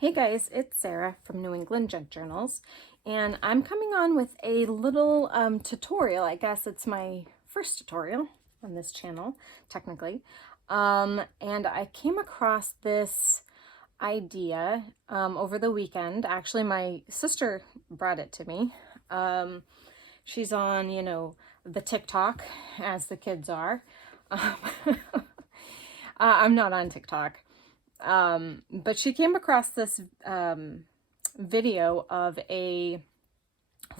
Hey guys, it's Sarah from New England Junk Journals, and I'm coming on with a little tutorial. I guess it's my first tutorial on this channel, technically. And I came across this idea over the weekend. Actually, my sister brought it to me. She's on, the TikTok, as the kids are. I'm not on TikTok. But she came across this video of a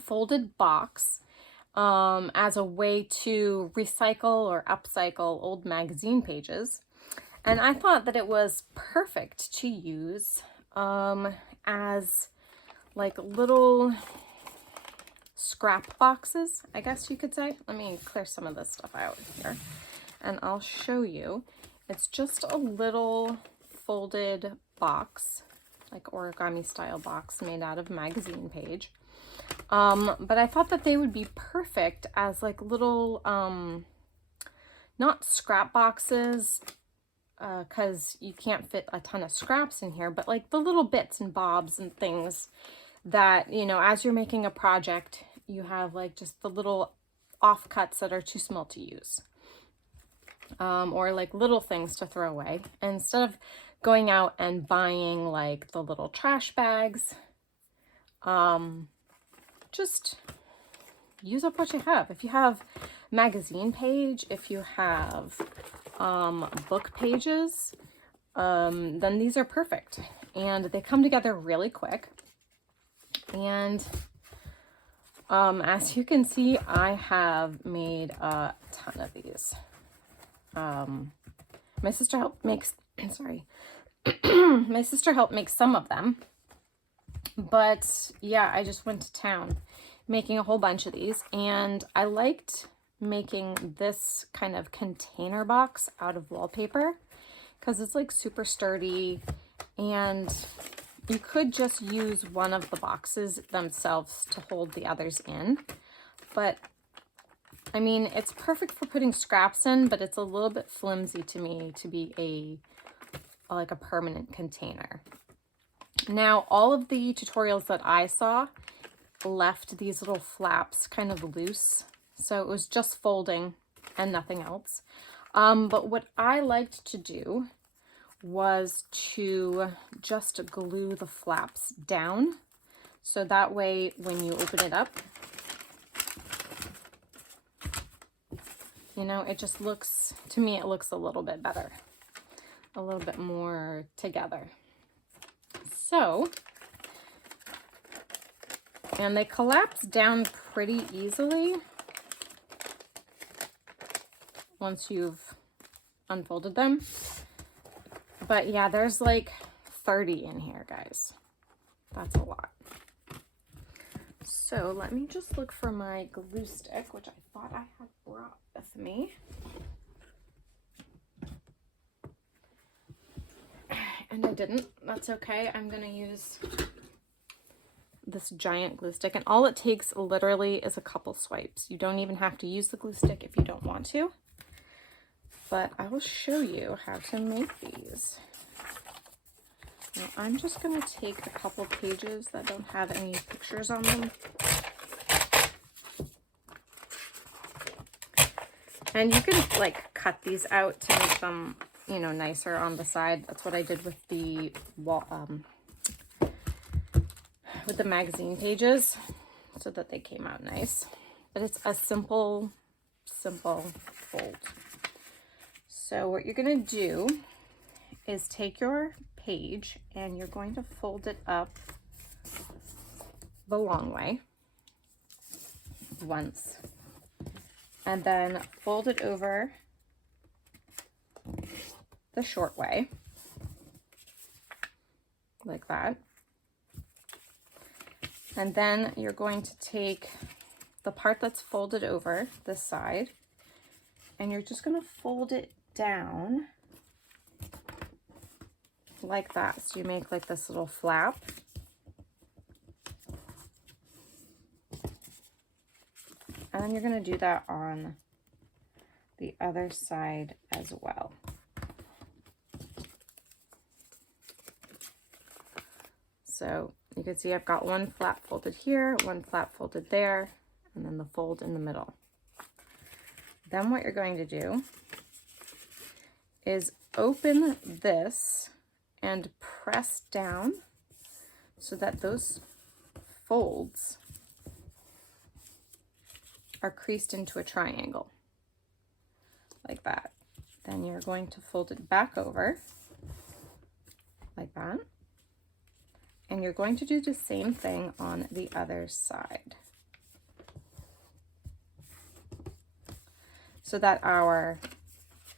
folded box as a way to recycle or upcycle old magazine pages. And I thought that it was perfect to use as like little scrap boxes, I guess you could say. Let me clear some of this stuff out here and I'll show you. It's just a little folded box, like origami style box made out of magazine page. But I thought that they would be perfect as like little, not scrap boxes, because you can't fit a ton of scraps in here, but like the little bits and bobs and things that, as you're making a project, you have like just the little offcuts that are too small to use. Or like little things to throw away. And instead of going out and buying like the little trash bags, just use up what you have. If you have magazine page, if you have book pages, then these are perfect. And they come together really quick. And as you can see, I have made a ton of these. My sister helped make, my sister helped make some of them, but yeah, I just went to town making a whole bunch of these, and I liked making this kind of container box out of wallpaper because it's like super sturdy, and you could just use one of the boxes themselves to hold the others in, but I mean, it's perfect for putting scraps in, but it's a little bit flimsy to me to be like a permanent container. Now, all of the tutorials that I saw left these little flaps kind of loose, so it was just folding and nothing else. But what I liked to do was to just glue the flaps down, so that way when you open it up, it just looks, to me, it looks a little bit better, a little bit more together. So, and they collapse down pretty easily once you've unfolded them. But yeah, there's like 30 in here, guys. That's a lot. So let me just look for my glue stick, which I thought I had brought with me. And I didn't. That's okay. I'm going to use this giant glue stick. And all it takes literally is a couple swipes. You don't even have to use the glue stick if you don't want to. But I will show you how to make these. Now, I'm just going to take a couple pages that don't have any pictures on them. And you can like cut these out to make them, nicer on the side. That's what I did with the magazine pages, so that they came out nice. But it's a simple fold. So what you're going to do is take your page and you're going to fold it up the long way once, and then fold it over the short way like that. And then you're going to take the part that's folded over this side and you're just going to fold it down like that. So you make like this little flap. And then you're going to do that on the other side as well. So you can see I've got one flap folded here, one flap folded there, and then the fold in the middle. Then what you're going to do is open this and press down so that those folds are creased into a triangle, like that. Then you're going to fold it back over, like that. And you're going to do the same thing on the other side, so that our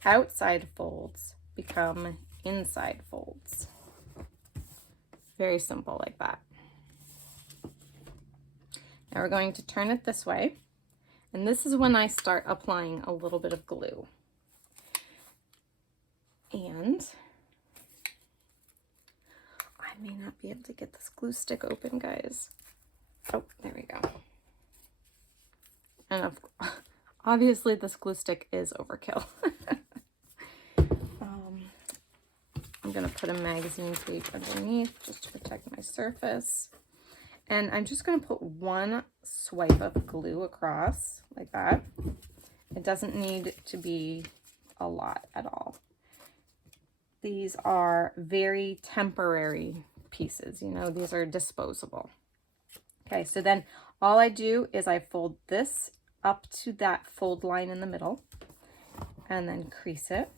outside folds become inside folds. Very simple, like that. Now we're going to turn it this way, and this is when I start applying a little bit of glue. And I may not be able to get this glue stick open, guys. Oh, there we go. And obviously this glue stick is overkill. I'm gonna put a magazine page underneath just to protect my surface. And I'm just gonna put one swipe of glue across, like that. It doesn't need to be a lot at all. These are very temporary pieces, you know, these are disposable. Okay, so then all I do is I fold this up to that fold line in the middle and then crease it.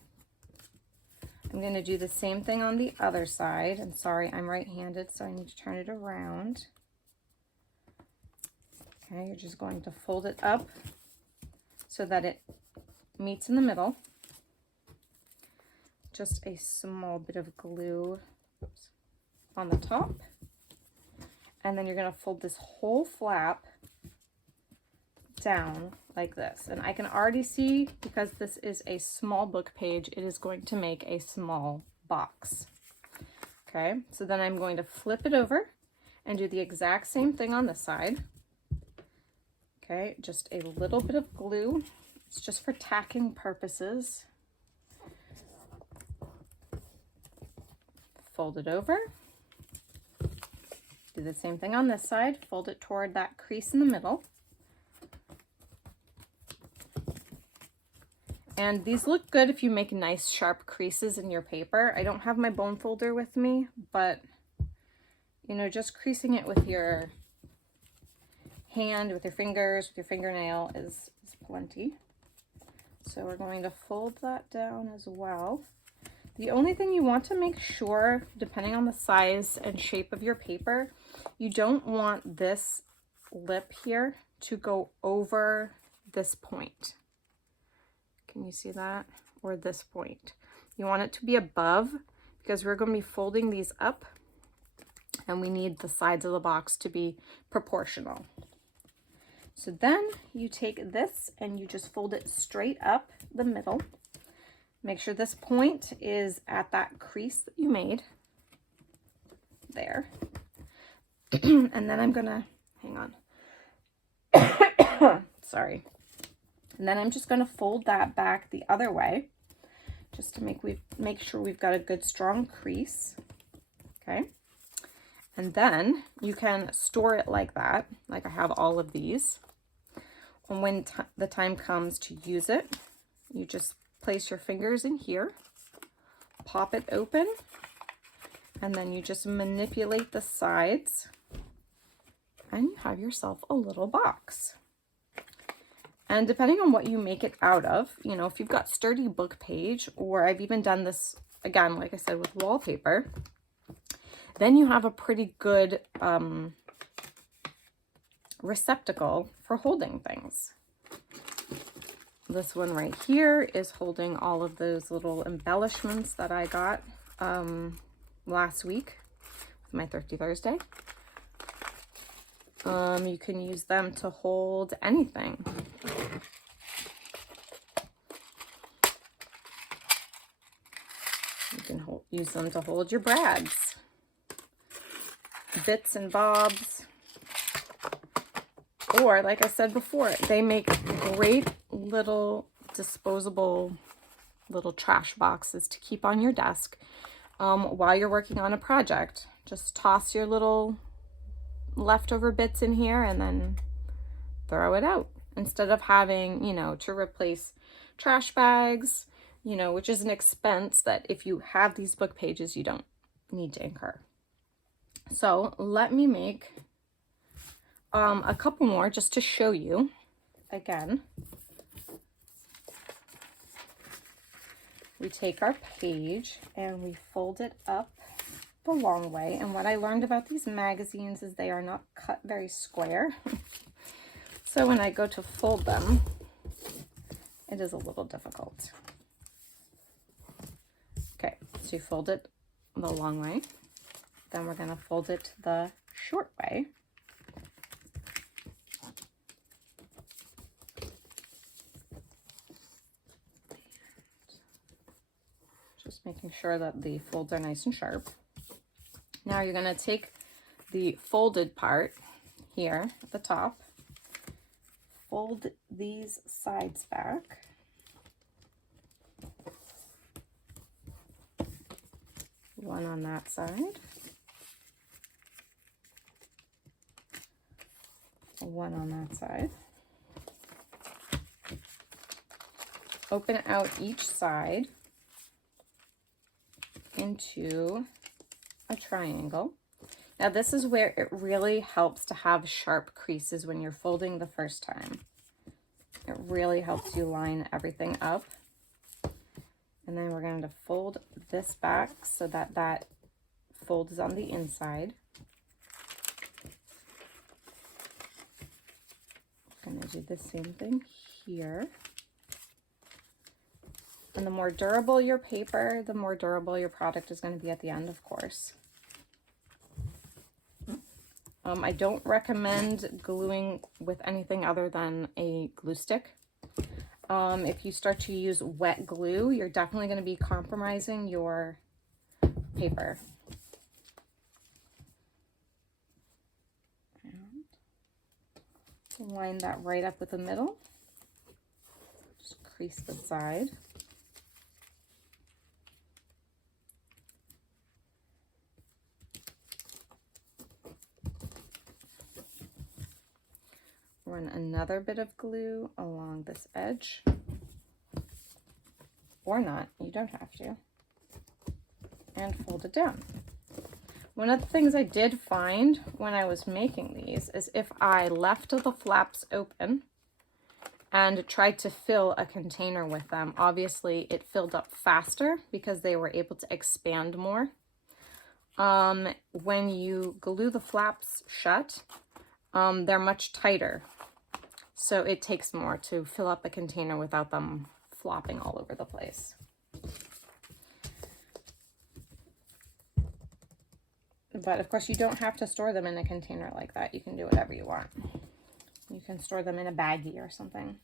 I'm going to do the same thing on the other side. I'm sorry, I'm right-handed, so I need to turn it around. Okay, you're just going to fold it up so that it meets in the middle. Just a small bit of glue on the top. And then you're going to fold this whole flap down like this. And I can already see, because this is a small book page, it is going to make a small box. Okay, so then I'm going to flip it over and do the exact same thing on this side. Okay, just a little bit of glue. It's just for tacking purposes. Fold it over. Do the same thing on this side. Fold it toward that crease in the middle. And these look good if you make nice sharp creases in your paper. I don't have my bone folder with me, but you know, just creasing it with your hand, with your fingers, with your fingernail is plenty. So we're going to fold that down as well. The only thing you want to make sure, depending on the size and shape of your paper, you don't want this lip here to go over this point. Can you see that? Or this point. You want it to be above, because we're going to be folding these up and we need the sides of the box to be proportional. So then you take this and you just fold it straight up the middle. Make sure this point is at that crease that you made there. And then I'm gonna, hang on. Sorry. And then I'm just gonna fold that back the other way, just to make sure we've got a good strong crease. Okay. And then you can store it like that, like I have all of these. And when the time comes to use it, you just place your fingers in here, pop it open, and then you just manipulate the sides, and you have yourself a little box. And depending on what you make it out of, you know, if you've got sturdy book page, or I've even done this, again, like I said, with wallpaper, then you have a pretty good receptacle for holding things. This one right here is holding all of those little embellishments that I got last week with my Thrifty Thursday. You can use them to hold anything. You can use them to hold your brads, bits and bobs, or like I said before, they make great little disposable little trash boxes to keep on your desk. while you're working on a project. Just toss your little leftover bits in here and then throw it out, instead of having, you know, to replace trash bags, you know, which is an expense that if you have these book pages, you don't need to incur. So let me make a couple more just to show you again. We take our page and we fold it up the long way. And what I learned about these magazines is they are not cut very square. So when I go to fold them, it is a little difficult. Okay, so you fold it the long way. Then we're going to fold it the short way. Just making sure that the folds are nice and sharp. Now you're going to take the folded part here at the top, fold these sides back. One on that side. One on that side. Open out each side into a triangle. Now this is where it really helps to have sharp creases when you're folding the first time. It really helps you line everything up. And then we're going to fold this back so that that fold is on the inside. I'm going to do the same thing here. And the more durable your paper, the more durable your product is going to be at the end, of course. I don't recommend gluing with anything other than a glue stick. If you start to use wet glue, you're definitely going to be compromising your paper. And line that right up with the middle. Just crease the side. Run another bit of glue along this edge, or not, you don't have to, and fold it down. One of the things I did find when I was making these is if I left the flaps open and tried to fill a container with them, obviously it filled up faster because they were able to expand more. When you glue the flaps shut, they're much tighter. So it takes more to fill up a container without them flopping all over the place. But of course you don't have to store them in a container like that. You can do whatever you want. You can store them in a baggie or something.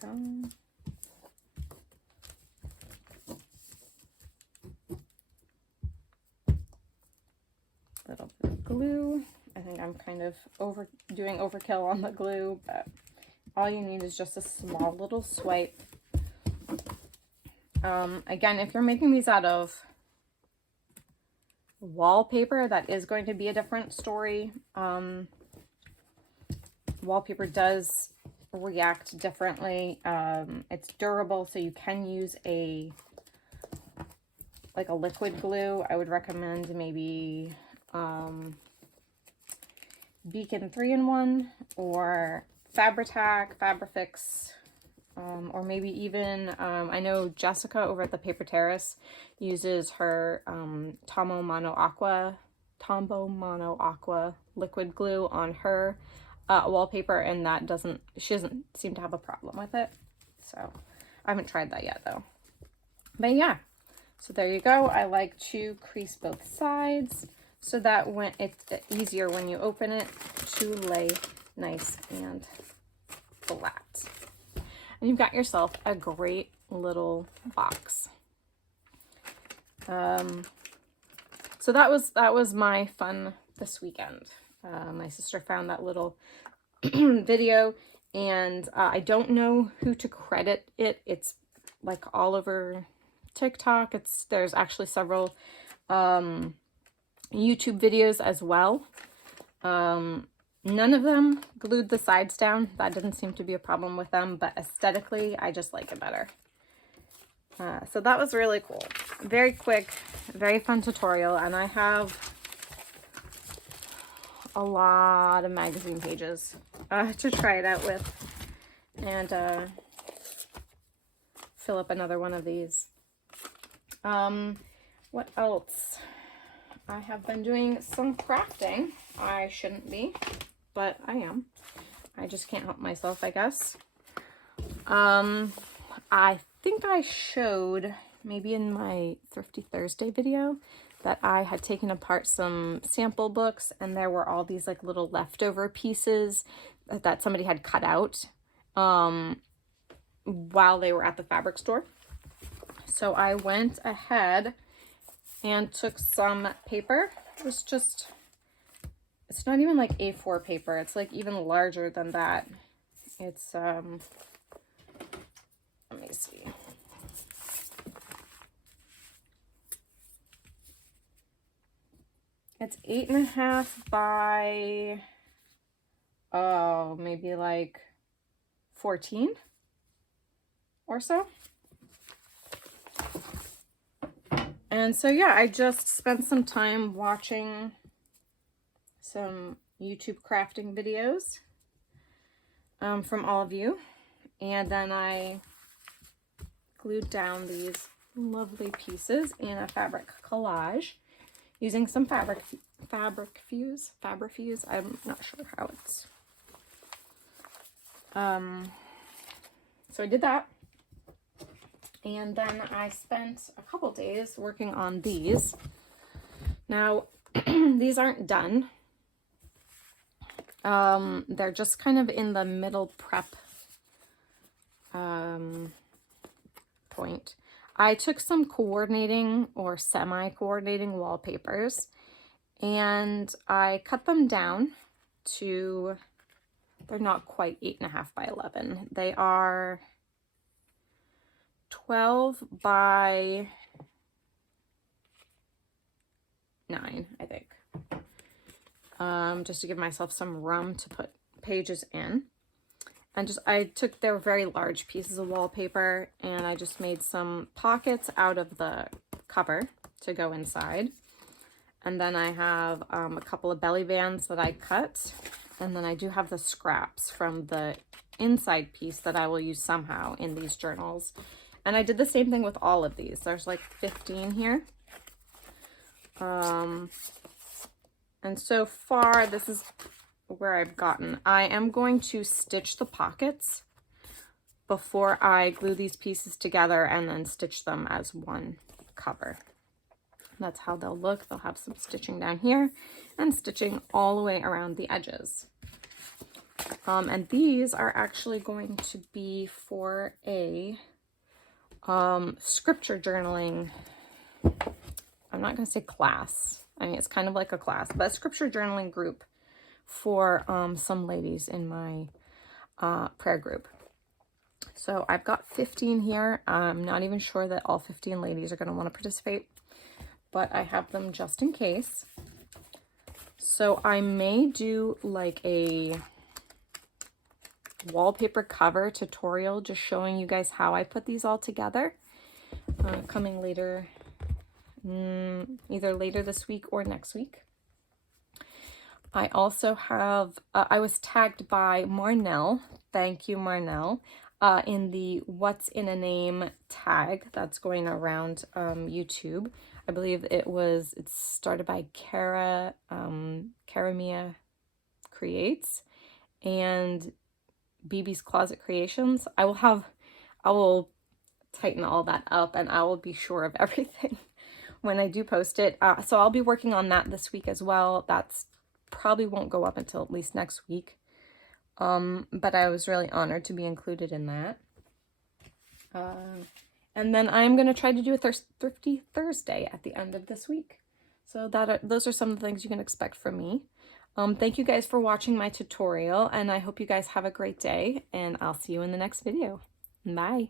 There you go. Little bit of glue. I think I'm kind of doing overkill on the glue, but all you need is just a small little swipe. Again, if you're making these out of wallpaper, that is going to be a different story. Wallpaper does react differently. It's durable, so you can use like a liquid glue. I would recommend maybe Beacon 3-in-1 or Fabri-Tac, Fabrifix, or maybe even, I know Jessica over at the Paper Terrace uses her Tombow Mono Aqua liquid glue on her wallpaper, and she doesn't seem to have a problem with it. So I haven't tried that yet though. But yeah, so there you go. I like to crease both sides so that when it's easier when you open it to lay nice and flat. And you've got yourself a great little box. So that was my fun this weekend. My sister found that little video, and I don't know who to credit it. It's like all over TikTok. There's actually several YouTube videos as well. None of them glued the sides down. That didn't seem to be a problem with them, but aesthetically, I just like it better. So that was really cool. Very quick, very fun tutorial, and I have a lot of magazine pages to try it out with, and fill up another one of these. What else? I have been doing some crafting. I shouldn't be, but I am. I just can't help myself, I guess. I think I showed, maybe in my Thrifty Thursday video, that I had taken apart some sample books, and there were all these like little leftover pieces that somebody had cut out while they were at the fabric store. So I went ahead and took some paper. It's not even like A4 paper. It's like even larger than that. It's, let me see. It's 8.5 by, oh, maybe like 14 or so. And so, yeah, I just spent some time watching some YouTube crafting videos from all of you. And then I glued down these lovely pieces in a fabric collage using some Fabric-Fuse. I'm not sure how it's. So I did that. And then I spent a couple days working on these. Now, these aren't done. They're just kind of in the middle prep point. I took some coordinating or semi-coordinating wallpapers, and I cut them down to, they're not quite 8.5 by 11. They are 12 by 9, I think. Just to give myself some room to put pages in. And they were very large pieces of wallpaper, and I just made some pockets out of the cover to go inside. And then I have a couple of belly bands that I cut. And then I do have the scraps from the inside piece that I will use somehow in these journals. And I did the same thing with all of these. There's like 15 here. And so far, this is where I've gotten. I am going to stitch the pockets before I glue these pieces together and then stitch them as one cover. That's how they'll look. They'll have some stitching down here and stitching all the way around the edges. And these are actually going to be for a scripture journaling. I'm not going to say class. I mean, it's kind of like a class, but a scripture journaling group for some ladies in my prayer group. So I've got 15 here. I'm not even sure that all 15 ladies are going to want to participate, but I have them just in case. So I may do like a wallpaper cover tutorial just showing you guys how I put these all together, coming later, either later this week or next week. I also have, I was tagged by Marnell, thank you Marnell, in the What's in a Name tag that's going around YouTube. I believe it's started by Karamia Creates and BB's Closet Creations. I will tighten all that up, and I will be sure of everything when I do post it. So I'll be working on that this week as well. That's probably won't go up until at least next week. But I was really honored to be included in that. And then I'm going to try to do a Thrifty Thursday at the end of this week. So those are some of the things you can expect from me. Thank you guys for watching my tutorial, and I hope you guys have a great day, and I'll see you in the next video. Bye.